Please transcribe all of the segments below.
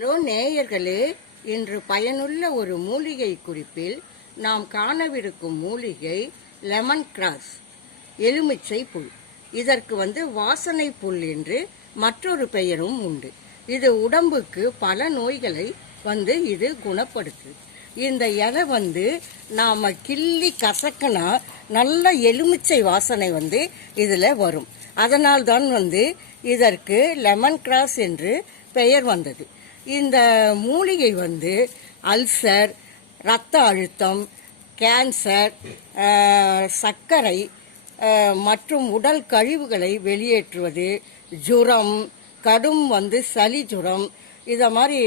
Hello நேயர்களே, இன்று பயனுள்ள ஒரு மூலிகை குறிப்பில் நாம் காணவிருக்கும் மூலிகை லெமன் கிராஸ், எலுமிச்சை புல். இதற்கு வாசனை புல் என்று மற்றொரு பெயரும் உண்டு. இது உடம்புக்கு பல நோய்களை இது குணப்படுத்து. இந்த இலை நாம் கிள்ளி கசக்கினா நல்ல எலுமிச்சை வாசனை இதில் வரும். அதனால்தான் இதற்கு லெமன் கிராஸ் என்று பெயர் வந்தது. இந்த மூலிகை அல்சர், இரத்த அழுத்தம், கேன்சர், சர்க்கரை மற்றும் உடல் கழிவுகளை வெளியேற்றுவது, ஜுரம், கடும் சளி ஜுரம், இதை மாதிரி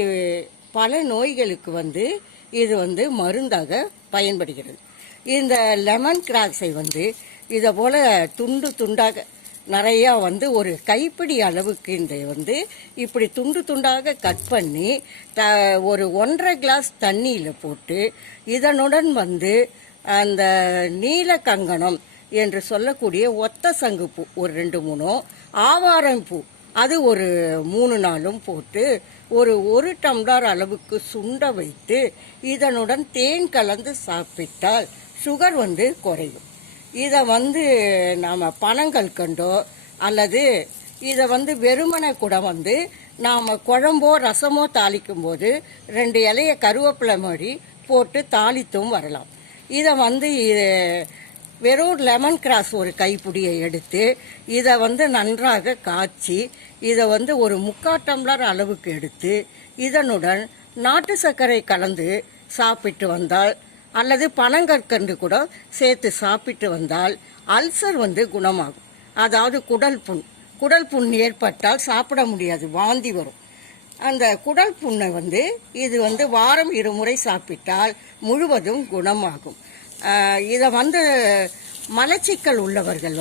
பல நோய்களுக்கு இது மருந்தாக பயன்படுகிறது. இந்த லெமன் கிராஸை இதை போல் துண்டு துண்டாக நிறையா ஒரு கைப்பிடி அளவுக்கு இந்த இப்படி துண்டு துண்டாக கட் பண்ணி ஒரு 1.5 கிளாஸ் தண்ணியில் போட்டு இதனுடன் அந்த நீலக்கங்கணம் என்று சொல்லக்கூடிய ஒத்த சங்கு பூ ஒரு 2-3, ஆவாரம் பூ அது ஒரு 4 போட்டு ஒரு டம்ளர் அளவுக்கு சுண்ட வைத்து இதனுடன் தேன் கலந்து சாப்பிட்டால் சுகர் குறையும். இதை நாம் பனங்கற்கண்டோ அல்லது இதை வெறுமனை கூட நாம் குழம்போ ரசமோ தாளிக்கும் போது 2 இலையை கருவேப்பிலை மாதிரி போட்டு தாளித்தும் வரலாம். இதை வெறும் லெமன் கிராஸ் ஒரு கைப்பிடியை எடுத்து இதை நன்றாக காய்ச்சி இதை ஒரு 3/4 டம்ளர் அளவுக்கு எடுத்து இதனுடன் நாட்டு சர்க்கரை கலந்து சாப்பிட்டு வந்தால் அல்லது பனங்கற்கண்டு கூட சேர்த்து சாப்பிட்டு வந்தால் அல்சர் குணமாகும். அதாவது குடல் புண் ஏற்பட்டால் சாப்பிட முடியாது, வாந்தி வரும். அந்த குடல் புண்ணை இது வாரம் 2 முறை சாப்பிட்டால் முழுவதும் குணமாகும். இதை மலச்சிக்கல் உள்ளவர்கள்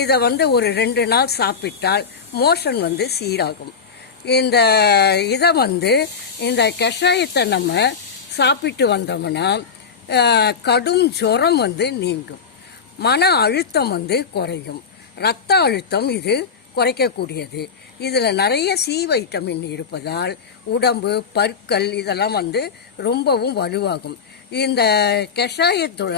இதை ஒரு 2 நாள் சாப்பிட்டால் மோஷன் சீராகும். இதை இந்த கஷாயத்தை நம்ம சாப்பிட்டு வந்தோம்னா கடும் ஜுரம் நீங்கும், மன அழுத்தம் குறையும், இரத்த அழுத்தம் இது குறைக்கக்கூடியது. இதில் நிறைய சி வைட்டமின் இருப்பதால் உடம்பு, பற்கள் இதெல்லாம் ரொம்பவும் வலுவாகும். இந்த கஷாயத்தோட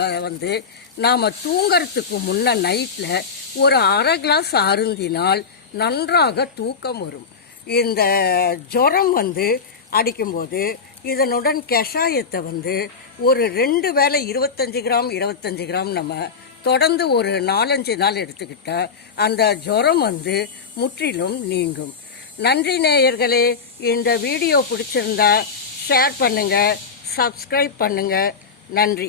நாம் தூங்கிறதுக்கு முன்ன நைட்டில் ஒரு 1/2 கிளாஸ் அருந்தினால் நன்றாக தூக்கம் வரும். இந்த ஜுரம் அடிக்கும்போது இதனுடன் கஷாயத்தை ஒரு 2 வேளை 25 கிராம் நம்ம தொடர்ந்து ஒரு 4-5 நாள் எடுத்துக்கிட்டா அந்த ஜுரம் முற்றிலும் நீங்கும். நன்றி நேயர்களே. இந்த வீடியோ பிடிச்சிருந்தா ஷேர் பண்ணுங்க, சப்ஸ்கிரைப் பண்ணுங்க. நன்றி.